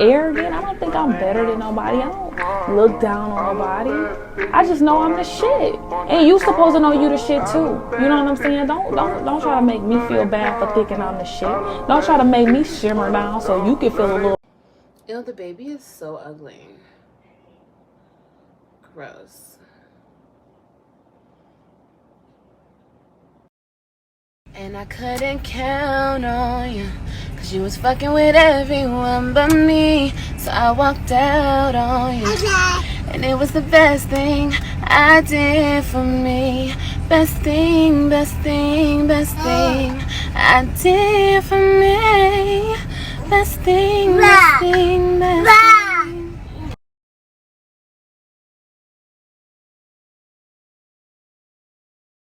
arrogant. I don't think I'm better than nobody. I don't look down on nobody. I just know I'm the shit. And you supposed to know you the shit too. You know what I'm saying? Don't try to make me feel bad for thinking I'm the shit. Don't try to make me shimmer down so you can feel a little. You know, the baby is so ugly. Gross. And I couldn't count on you, 'cause you was fucking with everyone but me. So I walked out on you. And it was the best thing I did for me. Best thing, best thing, best thing I did for me. Best thing, best thing, best thing.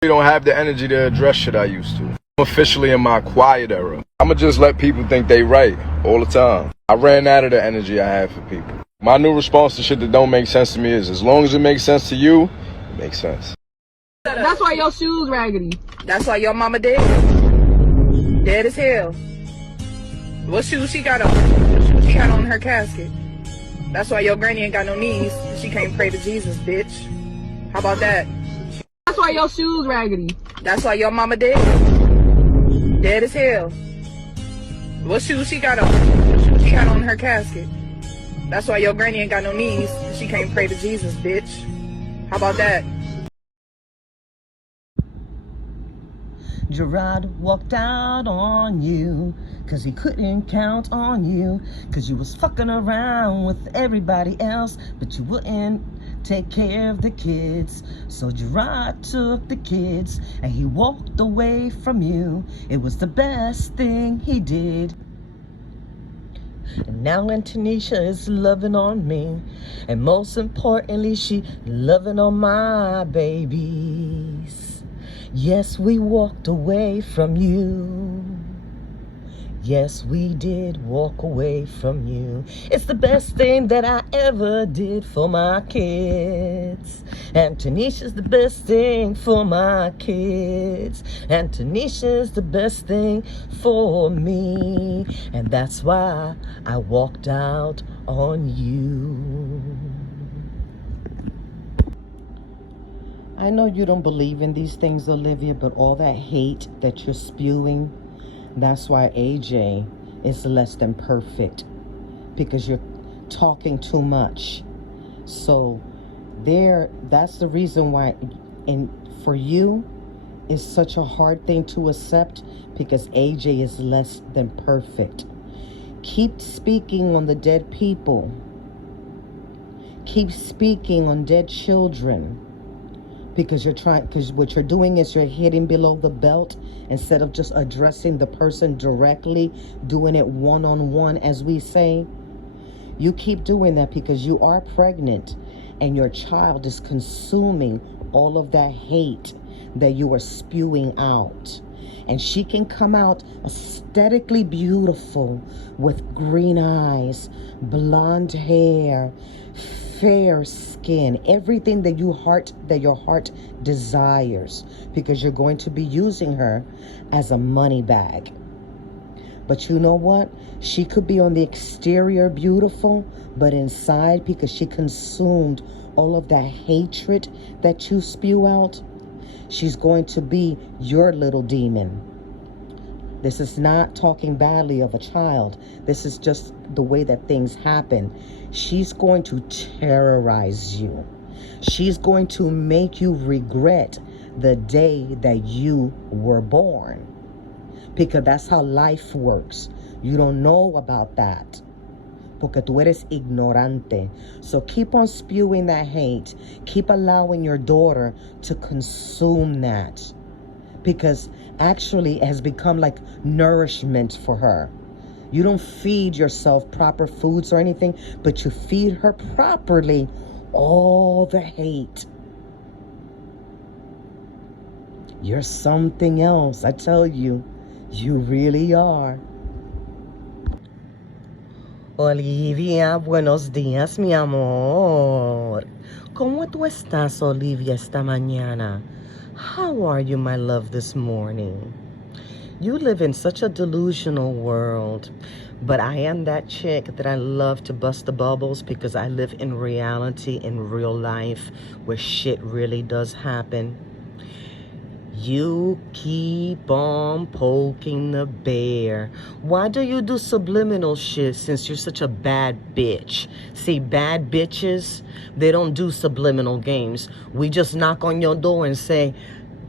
I don't have the energy to address shit I used to. I'm officially in my quiet era. I'ma just let people think they right all the time. I ran out of the energy I had for people. My new response to shit that don't make sense to me is, as long as it makes sense to you, it makes sense. That's why your shoes raggedy. That's why your mama dead. Dead as hell. What shoes she got on? What shoes she got on in her casket? That's why your granny ain't got no knees. She can't pray to Jesus, bitch. How about that? That's why your shoes raggedy. That's why your mama dead. Dead as hell. What shoes she got on? What shoes she got on in her casket? That's why your granny ain't got no knees. She can't pray to Jesus, bitch. How about that? Gerard walked out on you, 'cause he couldn't count on you, 'cause you was fucking around with everybody else, but you wouldn't take care of the kids. So Gerard took the kids and he walked away from you. It was the best thing he did. And now Tanisha is loving on me, and most importantly, she loving on my babies. Yes, we walked away from you. Yes, we did walk away from you. It's the best thing that I ever did for my kids. And Tanisha's the best thing for my kids. And Tanisha's the best thing for me. And that's why I walked out on you. I know you don't believe in these things, Olivia, but all that hate that you're spewing, that's why AJ is less than perfect, because you're talking too much. So that's the reason why, and for you, it's such a hard thing to accept, because AJ is less than perfect. Keep speaking on the dead people. Keep speaking on dead children. Because what you're doing is you're hitting below the belt instead of just addressing the person directly, doing it one-on-one, as we say. You keep doing that because you are pregnant and your child is consuming all of that hate that you are spewing out. And she can come out aesthetically beautiful with green eyes, blonde hair, fair skin, everything that your heart desires, because you're going to be using her as a money bag. But you know what? She could be on the exterior beautiful, but inside, because she consumed all of that hatred that you spew out, she's going to be your little demon. This is not talking badly of a child. This is just the way that things happen. She's going to terrorize you. She's going to make you regret the day that you were born. Because that's how life works. You don't know about that. Porque tú eres ignorante. So keep on spewing that hate. Keep allowing your daughter to consume that. Because actually it has become like nourishment for her. You don't feed yourself proper foods or anything, but you feed her properly all the hate. You're something else, I tell you. You really are. Olivia, buenos días, mi amor. ¿Cómo tú estás, Olivia, esta mañana? How are you, my love, this morning? You live in such a delusional world. But I am that chick that I love to bust the bubbles because I live in reality, in real life, where shit really does happen. You keep on poking the bear. Why do you do subliminal shit since you're such a bad bitch? See, bad bitches, they don't do subliminal games. We just knock on your door and say,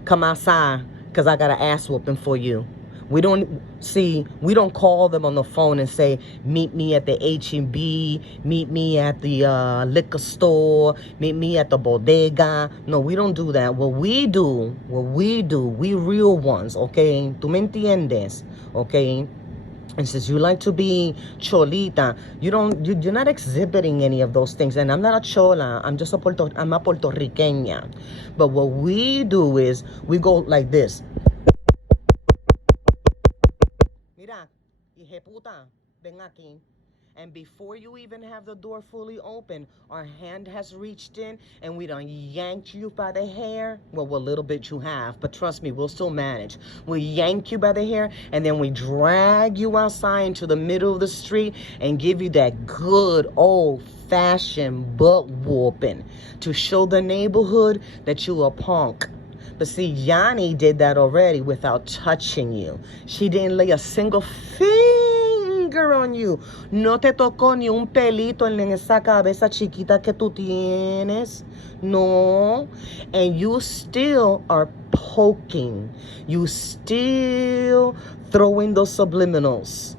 come outside, because I got an ass whooping for you. We don't call them on the phone and say, meet me at the H-E-B, meet me at the liquor store, meet me at the bodega. No, we don't do that. What we do, we real ones, okay? Tú me entiendes, okay? And since you like to be cholita, you're not exhibiting any of those things. And I'm not a chola. I'm just I'm a Puerto Riqueña. But what we do is we go like this. Mira, hija puta, ven aquí. And before you even have the door fully open, our hand has reached in and we done yanked you by the hair. Well, a little bit you have, but trust me, we'll still manage. We yank you by the hair and then we drag you outside into the middle of the street and give you that good old-fashioned butt whooping to show the neighborhood that you a punk. But see, Yanni did that already without touching you. She didn't lay a single finger on you. No te tocó ni un pelito en esa cabeza chiquita que tú tienes. No. And you still are poking. You still throwing those subliminals.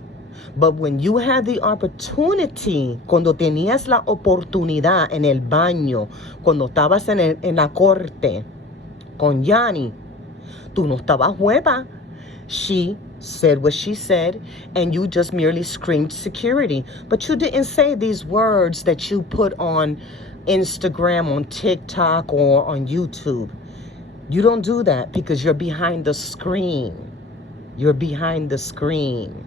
But when you had the opportunity, cuando tenías la oportunidad en el baño, cuando estabas en la corte, con Yanni, tú no estabas hueva. She said what she said, and you just merely screamed security. But you didn't say these words that you put on Instagram, on TikTok, or on YouTube. You don't do that because you're behind the screen. You're behind the screen.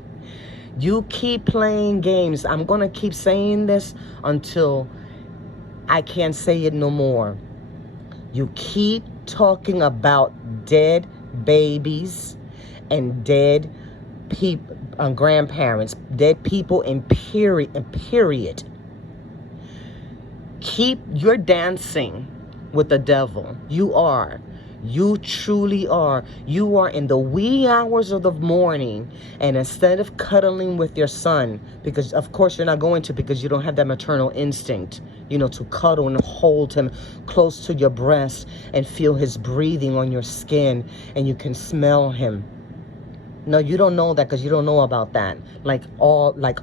You keep playing games. I'm going to keep saying this until I can't say it no more. You keep talking about dead babies and dead people, grandparents, dead people in period. You're dancing with the devil. You are. You truly are. You are in the wee hours of the morning, and instead of cuddling with your son, because of course you're not going to because you don't have that maternal instinct, to cuddle and hold him close to your breast and feel his breathing on your skin and you can smell him. No, you don't know that because you don't know about that. Like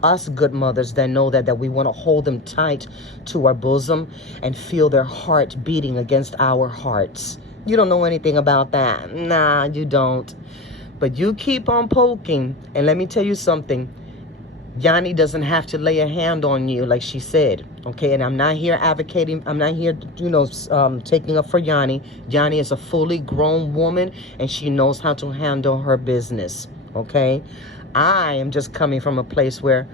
us good mothers that know that we want to hold them tight to our bosom and feel their heart beating against our hearts. You don't know anything about that. Nah, you don't. But you keep on poking. And let me tell you something. Yanni doesn't have to lay a hand on you like she said. Okay, and I'm not here advocating. I'm not here, taking up for Yanni. Yanni is a fully grown woman and she knows how to handle her business. Okay? I am just coming from a place where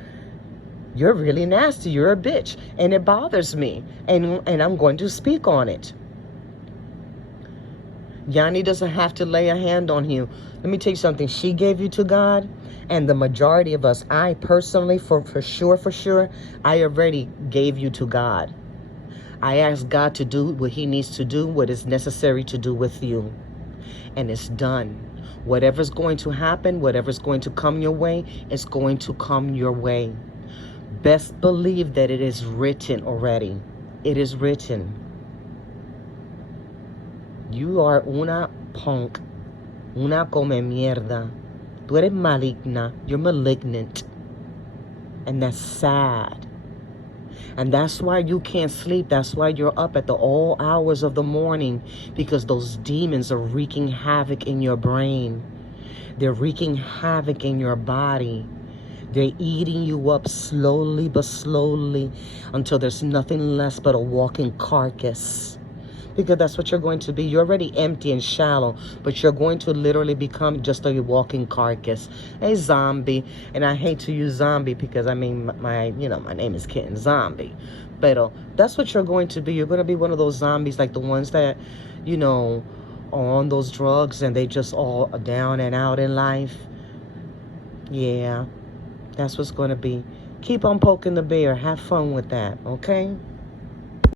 you're really nasty. You're a bitch. And it bothers me. And I'm going to speak on it. Yanni doesn't have to lay a hand on you. Let me tell you something. She gave you to God, and the majority of us, I personally, for sure, I already gave you to God. I asked God to do what he needs to do, what is necessary to do with you. And it's done. Whatever's going to happen, whatever's going to come your way, it's going to come your way. Best believe that it is written already. It is written. You are una punk, una come mierda. Tú eres maligna. You're malignant. And that's sad. And that's why you can't sleep. That's why you're up at all hours of the morning, because those demons are wreaking havoc in your brain. They're wreaking havoc in your body. They're eating you up slowly but slowly until there's nothing less but a walking carcass. Because that's what you're going to be. You're already empty and shallow, but you're going to literally become just a walking carcass, a zombie. And I hate to use zombie because my name is Kitten Zombie. But that's what you're going to be. You're going to be one of those zombies, like the ones that, are on those drugs and they just all down and out in life. Yeah. That's what's going to be. Keep on poking the bear. Have fun with that, okay?